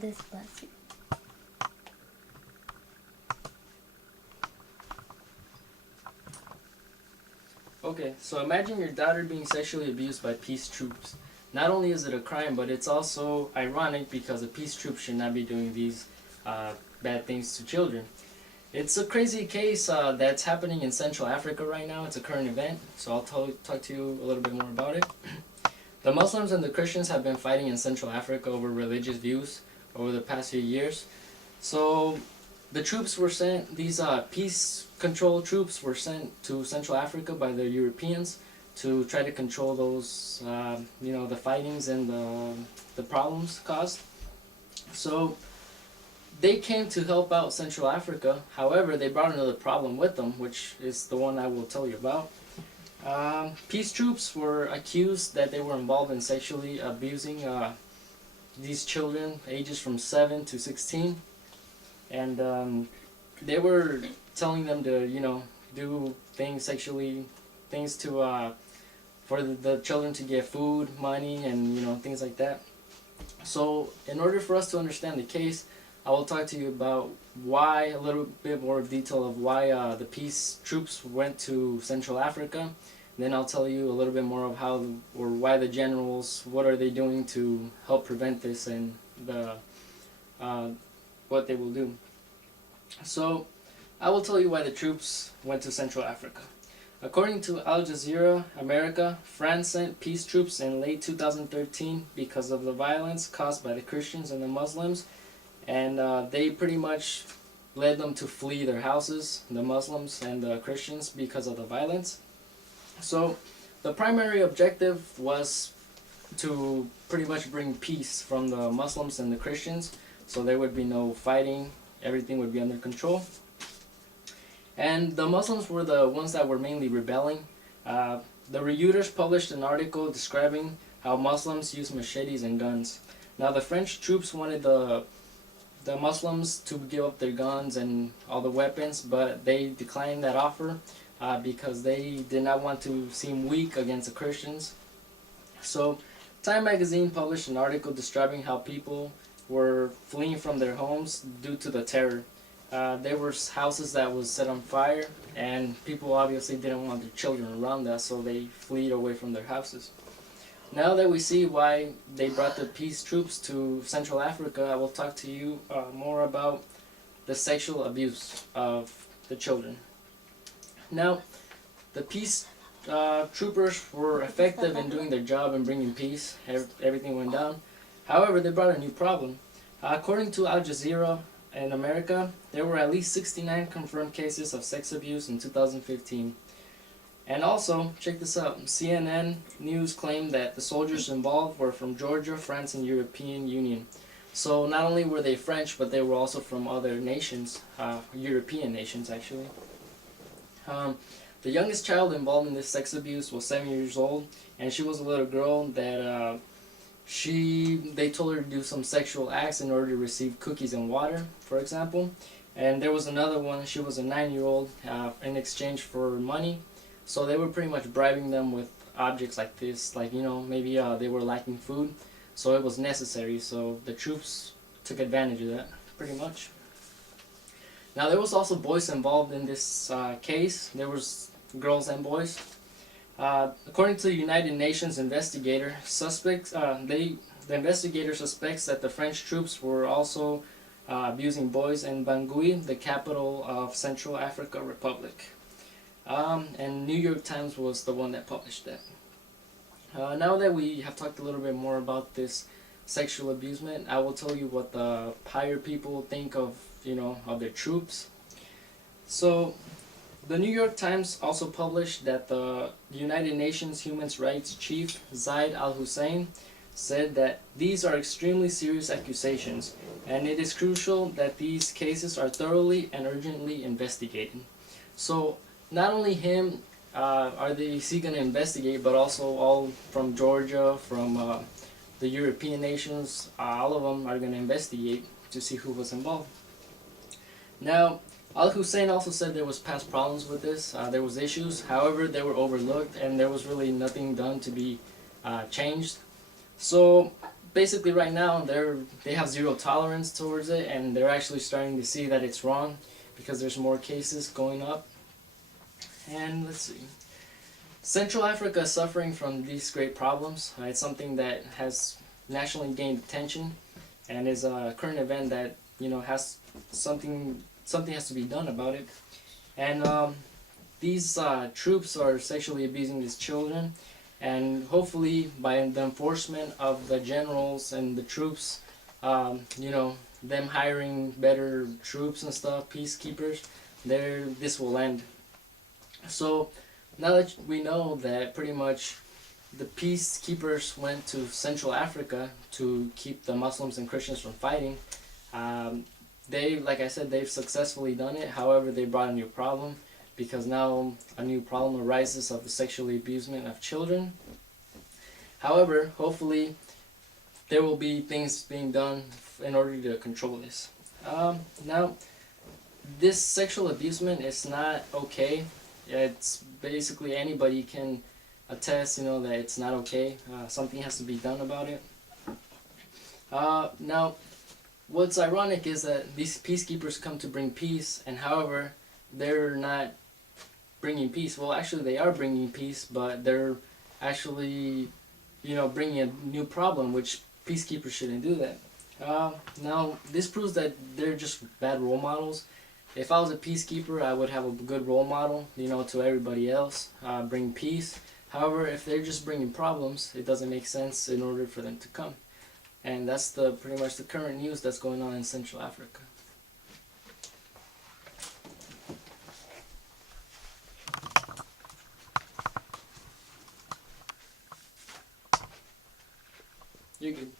Despacio. Okay, so imagine your daughter being sexually abused by peace troops. Not only is it a crime, but it's also ironic because a peace troop should not be doing these bad things to children. It's a crazy case that's happening in Central Africa right now. It's a current event, so I'll talk to you a little bit more about it. The Muslims and the Christians have been fighting in Central Africa over religious views over the past few years. So the troops were sent, these peace control troops were sent to Central Africa by the Europeans to try to control those, the fightings and the problems caused. So they came to help out Central Africa. However, they brought another problem with them, which is the one I will tell you about. Peace troops were accused that they were involved in sexually abusing these children, ages from 7 to 16, and they were telling them to, do things sexually, things to for the children to get food, money, and things like that. So, in order for us to understand the case, I will talk to you about why, a little bit more of detail of why the peace troops went to Central Africa. Then I'll tell you a little bit more of how or why the generals, what are they doing to help prevent this and what they will do. So I will tell you why the troops went to Central Africa. According to Al Jazeera America, France sent peace troops in late 2013 because of the violence caused by the Christians and the Muslims, and they pretty much led them to flee their houses, the Muslims and the Christians, because of the violence. So the primary objective was to pretty much bring peace from the Muslims and the Christians, so there would be no fighting, everything would be under control. And the Muslims were the ones that were mainly rebelling. The Reuters published an article describing how Muslims use machetes and guns. Now the French troops wanted the Muslims to give up their guns and all the weapons, but they declined that offer because they did not want to seem weak against the Christians. So Time magazine published an article describing how people were fleeing from their homes due to the terror. There were houses that was set on fire, and people obviously didn't want their children around that, so they fled away from their houses. Now that we see why they brought the peace troops to Central Africa, I will talk to you more about the sexual abuse of the children. Now, the peace troopers were effective in doing their job and bringing peace. Everything went down. However, they brought a new problem. According to Al Jazeera in America, there were at least 69 confirmed cases of sex abuse in 2015. And also, check this out, CNN News claimed that the soldiers involved were from Georgia, France, and European Union. So not only were they French, but they were also from other nations, European nations actually. The youngest child involved in this sex abuse was 7 years old, and she was a little girl that they told her to do some sexual acts in order to receive cookies and water, for example. And there was another one, she was a 9-year-old, in exchange for money. So they were pretty much bribing them with objects like this, like, maybe they were lacking food, so it was necessary, so the troops took advantage of that, pretty much. Now there was also boys involved in this case. There was girls and boys. According to the United Nations investigator, the investigator suspects that the French troops were also abusing boys in Bangui, the capital of Central Africa Republic. And New York Times was the one that published that. Now that we have talked a little bit more about this sexual abusement, I will tell you what the higher people think of, of their troops. So, the New York Times also published that the United Nations Human Rights Chief, Zaid al-Hussein, said that these are extremely serious accusations, and it is crucial that these cases are thoroughly and urgently investigated. So, not only him is he going to investigate, but also all from Georgia, from the European nations, all of them are going to investigate to see who was involved. Now, Al-Hussein also said there was past problems with this, there was issues, however they were overlooked and there was really nothing done to be changed. So basically right now they have zero tolerance towards it, and they're actually starting to see that it's wrong because there's more cases going up. And let's see. Central Africa is suffering from these great problems. It's something that has nationally gained attention and is a current event that has something has to be done about it. And these troops are sexually abusing these children, and hopefully by the enforcement of the generals and the troops, them hiring better troops and stuff, peacekeepers, this will end. So now that we know that pretty much the peacekeepers went to Central Africa to keep the Muslims and Christians from fighting, like I said, they've successfully done it. However, they brought a new problem, because now a new problem arises of the sexual abusement of children. However, hopefully there will be things being done in order to control this. Now, this sexual abusement is not okay. It's basically anybody can attest, that it's not okay. Something has to be done about it. Now, what's ironic is that these peacekeepers come to bring peace, and however, they're not bringing peace. Well, actually, they are bringing peace, but they're actually, bringing a new problem, which peacekeepers shouldn't do that. Now, this proves that they're just bad role models. If I was a peacekeeper, I would have a good role model, to everybody else, bring peace. However, if they're just bringing problems, it doesn't make sense in order for them to come. And that's pretty much the current news that's going on in Central Africa. You're good.